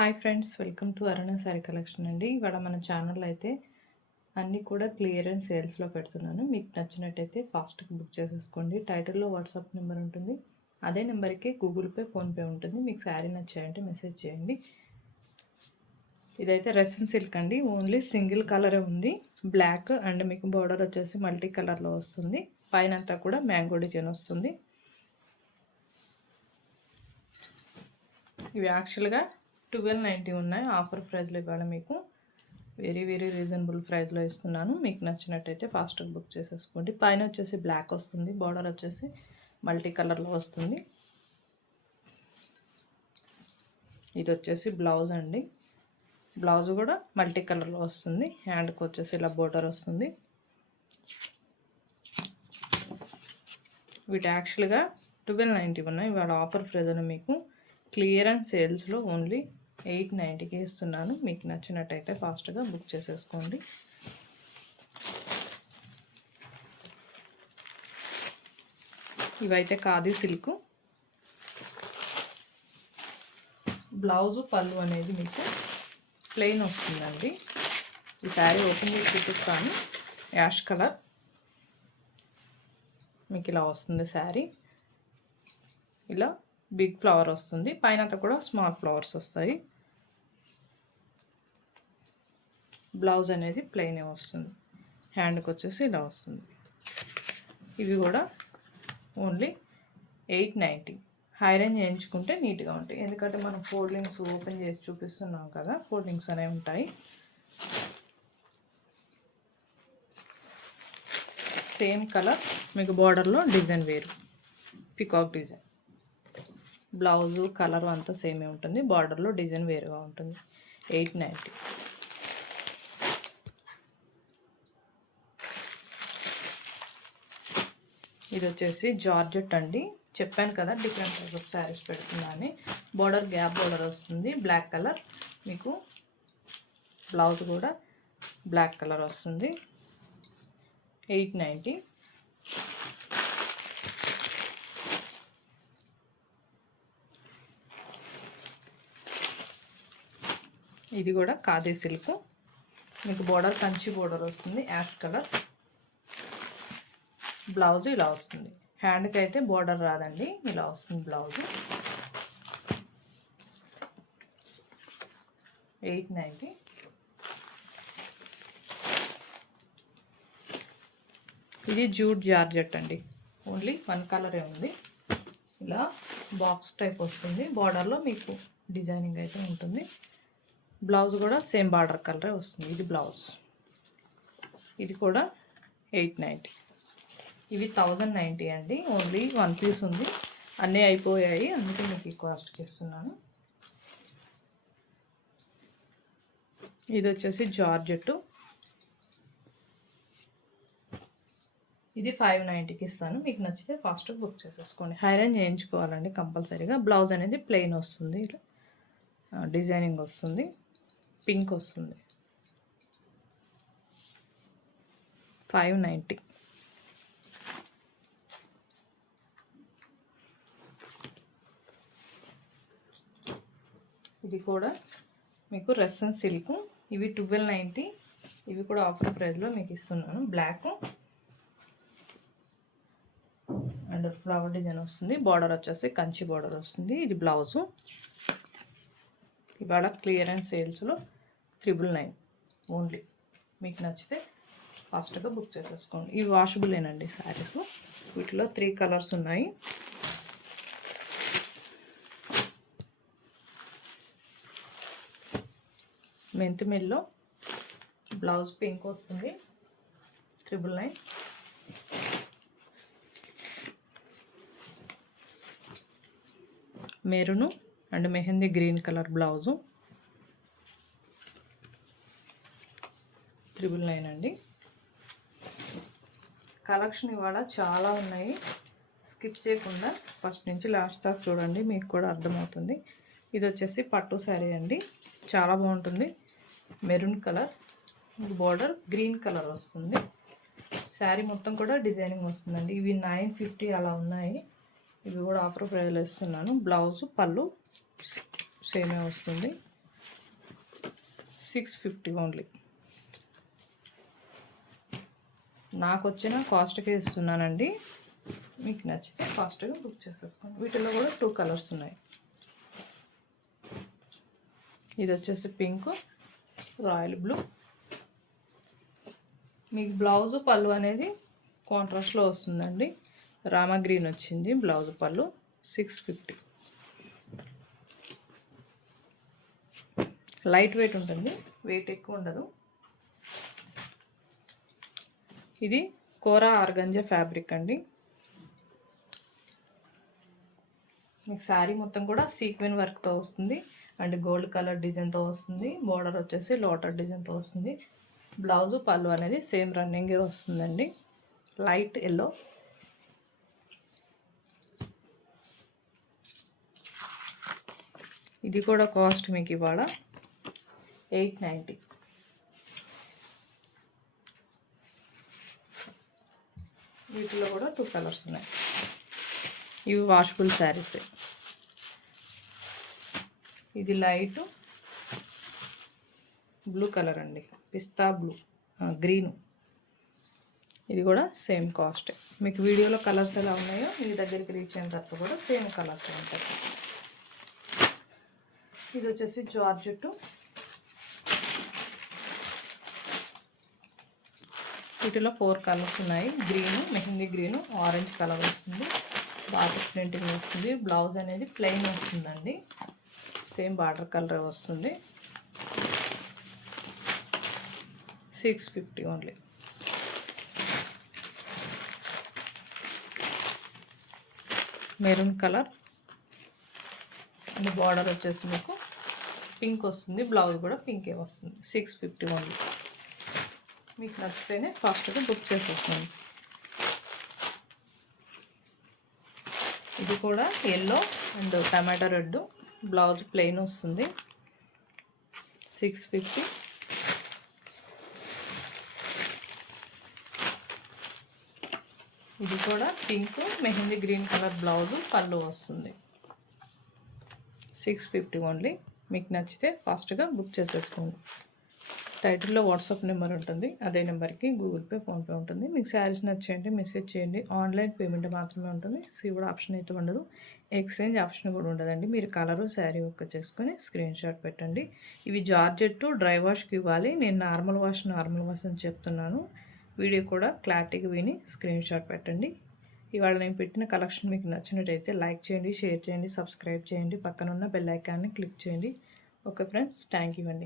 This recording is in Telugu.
Hi friends, welcome to Aruna sari collection అండి. ఇవాళ మన ఛానల్ అయితే అన్నీ కూడా క్లియరెన్స్ సేల్స్లో పెడుతున్నాను. మీకు నచ్చినట్టయితే ఫాస్ట్గా బుక్ చేసేసుకోండి. టైటిల్లో వాట్సాప్ నెంబర్ ఉంటుంది. అదే నెంబర్కి గూగుల్ పే, ఫోన్పే ఉంటుంది. మీకు శారీ నచ్చాయంటే మెసేజ్ చేయండి. ఇదైతే రెసిన్ సిల్క్ అండి. ఓన్లీ సింగిల్ కలరే ఉంది, బ్లాక్. అండ్ మీకు బార్డర్ వచ్చేసి మల్టీ కలర్లో వస్తుంది. పైన అంతా కూడా మ్యాంగో డిజైన్ వస్తుంది. ఇవి యాక్చువల్గా 1290 ఉన్నాయి. ఆఫర్ ప్రైస్లో ఇవాళ మీకు వెరీ రీజనబుల్ ప్రైస్లో ఇస్తున్నాను. మీకు నచ్చినట్టయితే ఫాస్ట్గా బుక్ చేసేసుకోండి. పైన వచ్చేసి బ్లాక్ వస్తుంది, బార్డర్ వచ్చేసి మల్టీ కలర్లో వస్తుంది. ఇది వచ్చేసి బ్లౌజ్ అండి. బ్లౌజ్ కూడా మల్టీ కలర్లో వస్తుంది. హ్యాండ్కి వచ్చేసి ఇలా బోర్డర్ వస్తుంది. వీటి యాక్చువల్గా 1290 ఉన్నాయి. ఇవాళ ఆఫర్ ప్రైస్లో మీకు క్లియరెన్స్ సేల్స్లో ఓన్లీ 890కి ఇస్తున్నాను. మీకు నచ్చినట్టయితే ఫాస్ట్గా బుక్ చేసేసుకోండి. ఇవైతే ఖాదీ సిల్క్. బ్లౌజు పళ్ళు అనేది మీకు ప్లెయిన్ వస్తుందండి. ఈ శారీ ఓపెన్ చేసి చూపిస్తాను. యాష్ కలర్ మీకు ఇలా వస్తుంది శారీ. ఇలా బిగ్ ఫ్లవర్ వస్తుంది, పైన కూడా స్మాల్ ఫ్లవర్స్ వస్తాయి. బ్లౌజ్ అనేది ప్లెయినే వస్తుంది. హ్యాండ్కి వచ్చేసి ఇలా వస్తుంది. ఇవి కూడా ఓన్లీ 890. హై రేంజ్ చేయించుకుంటే నీట్గా ఉంటాయి. ఎందుకంటే మనం ఫోల్డింగ్స్ ఓపెన్ చేసి చూపిస్తున్నాం కదా, ఫోల్డింగ్స్ అనేవి ఉంటాయి. సేమ్ కలర్ మీకు బార్డర్లో డిజైన్ వేరు, పికాక్ డిజైన్. బ్లౌజు కలర్ అంతా సేమే ఉంటుంది, బార్డర్లో డిజైన్ వేరుగా ఉంటుంది. 890. ఇది వచ్చేసి జార్జెట్ అండి. చెప్పాను కదా డిఫరెంట్ టైప్ ఆఫ్ శారీస్ పెడుతున్నాను. బార్డర్ గ్యాప్ బార్డర్ వస్తుంది, బ్లాక్ కలర్. మీకు బ్లౌజ్ కూడా బ్లాక్ కలర్ వస్తుంది. 890. ఇది కూడా ఖాదీ సిల్క్. మీకు బార్డర్ కంచి బార్డర్ వస్తుంది, యాష్ కలర్. బ్లౌజ్ ఇలా వస్తుంది. హ్యాండ్కి అయితే బార్డర్ రాదండి, ఇలా వస్తుంది బ్లౌజ్. 890. ఇది జూట్ జార్జెట్ అండి. ఓన్లీ వన్ కలరే ఉంది. ఇలా బాక్స్ టైప్ వస్తుంది. బార్డర్లో మీకు డిజైనింగ్ అయితే ఉంటుంది. బ్లౌజ్ కూడా సేమ్ బార్డర్ కలరే వస్తుంది. ఇది బ్లౌజ్. ఇది కూడా 890. ఇవి 1090 అండి. ఓన్లీ వన్ పీస్ ఉంది, అన్నీ అయిపోయాయి, అందుకే మీకు ఈ కాస్ట్కి ఇస్తున్నాను. ఇది వచ్చేసి జార్జెట్. ఇది 590కి ఇస్తాను. మీకు నచ్చితే ఫాస్ట్గా బుక్ చేసేసుకోండి. హై రేంజ్ చేయించుకోవాలండి కంపల్సరీగా. బ్లౌజ్ అనేది ప్లెయిన్ వస్తుంది, ఇలా డిజైనింగ్ వస్తుంది, పింక్ వస్తుంది. 590. ఇది కూడా మీకు రెసిన్ సిల్క్. ఇవి 1290. ఇవి కూడా ఆఫర్ ప్రైస్లో మీకు ఇస్తున్నాను. బ్లాక్ అండ్ ఫ్లవర్ డిజైన్ వస్తుంది. బార్డర్ వచ్చేసి కంచి బార్డర్ వస్తుంది. ఇది బ్లౌజు. ఇవాళ క్లియరెన్స్ సేల్స్లో 999 ఓన్లీ. మీకు నచ్చితే ఫాస్ట్గా బుక్ చేసేసుకోండి. ఇవి వాషబులేనండి శారీస్. వీటిలో 3 కలర్స్ ఉన్నాయి. మెంతి మిల్లో బ్లౌజ్ పింక్ వస్తుంది, 999. Maroon and mehndi green colour blouse, 999 అండి. కలెక్షన్ ఇవాళ చాలా ఉన్నాయి. స్కిప్ చేయకుండా ఫస్ట్ నుంచి లాస్ట్ దాకా చూడండి, మీకు కూడా అర్థమవుతుంది. ఇది వచ్చేసి పట్టు శారీ అండి, చాలా బాగుంటుంది. Maroon colour, border green colour వస్తుంది. శారీ మొత్తం కూడా డిజైనింగ్ వస్తుందండి. ఇవి 950 అలా ఉన్నాయి. ఇవి కూడా ఆఫర్ ప్రైస్లో ఇస్తున్నాను. బ్లౌజ్ పళ్ళు సేమే వస్తుంది. 650 ఓన్లీ. నాకు వచ్చిన కాస్ట్కే ఇస్తున్నానండి. మీకు నచ్చితే ఫాస్ట్గా బుక్ చేసేసుకోండి. వీటిలో కూడా 2 కలర్స్ ఉన్నాయి. ఇది వచ్చేసి పింక్, రాయల్ బ్లూ. మీకు బ్లౌజు పళ్ళు అనేది కాంట్రాస్ట్లో వస్తుందండి. రామా గ్రీన్ వచ్చింది బ్లౌజు పళ్ళు. 650. లైట్ వెయిట్ ఉంటుంది, వెయిట్ ఎక్కువ ఉండదు. ఇది కోరా ఆర్గంజా ఫ్యాబ్రిక్ అండి. మీకు శారీ మొత్తం కూడా సీక్వెన్ వర్క్తో వస్తుంది అండ్ గోల్డ్ కలర్ డిజైన్తో వస్తుంది. బోర్డర్ వచ్చేసి లోటస్ డిజైన్తో వస్తుంది. బ్లౌజు పళ్ళు అనేది సేమ్ రన్నింగే వస్తుందండి. Light yellow. ఇది కూడా కాస్ట్ మీకు ఇవాళ 890. వీటిలో కూడా 2 కలర్స్ ఉన్నాయి. ఇవి వాషబుల్ శారీస్. ఇది లైట్ బ్లూ కలర్ అండి, పిస్తా బ్లూ, గ్రీను. ఇది కూడా సేమ్ కాస్ట్. మీకు వీడియోలో కలర్స్ ఎలా ఉన్నాయో మీ దగ్గరికి రీచ్ అయిన తర్వాత కూడా సేమ్ కలర్స్ ఉంటాయి. ఇది వచ్చేసి జార్జెట్. వీటిలో 4 కలర్స్ ఉన్నాయి. Green, mehndi green, orange colour వస్తుంది. బార్డర్ ప్రింటింగ్ వస్తుంది. బ్లౌజ్ అనేది ప్లెయిన్ వస్తుందండి. సేమ్ బార్డర్ కలర్ వస్తుంది. 650 only. Maroon colour and border వచ్చేసి మీకు పింక్ వస్తుంది. బ్లౌజ్ కూడా పింకే వస్తుంది. 650 ఓన్లీ. మీకు నచ్చితేనే ఫాస్ట్గా బుక్ చేసేసుకోండి. ఇది కూడా yellow and tomato red. Blouse plain వస్తుంది. 650. ఇది కూడా pink mehndi green colour blouse పళ్ళు వస్తుంది. 650 ఓన్లీ. మీకు నచ్చితే ఫాస్ట్గా బుక్ చేసేసుకోండి. టైటిల్లో వాట్సాప్ నెంబర్ ఉంటుంది. అదే నెంబర్కి గూగుల్ పే, ఫోన్పే ఉంటుంది. మీకు శారీస్ నచ్చేయండి, మెసేజ్ చేయండి. ఆన్లైన్ పేమెంట్ మాత్రమే ఉంటుంది. సీవుడ్ ఆప్షన్ అయితే ఉండదు. ఎక్స్చేంజ్ ఆప్షన్ కూడా ఉండదండి. మీరు కలరు శారీ ఒక్క చేసుకొని స్క్రీన్ షాట్ పెట్టండి. ఇవి జార్జెట్ డ్రై వాష్కి ఇవ్వాలి. నేను నార్మల్ వాష్ అని చెప్తున్నాను. వీడియో కూడా క్లారిటీగా విని స్క్రీన్ షాట్ పెట్టండి. ఇవాళ నేను పెట్టిన కలెక్షన్ మీకు నచ్చినట్టయితే లైక్ చేయండి, షేర్ చేయండి, సబ్స్క్రైబ్ చేయండి. పక్కన ఉన్న బెల్ ఐకాన్ని క్లిక్ చేయండి. ఓకే ఫ్రెండ్స్, థ్యాంక్ యూ అండి.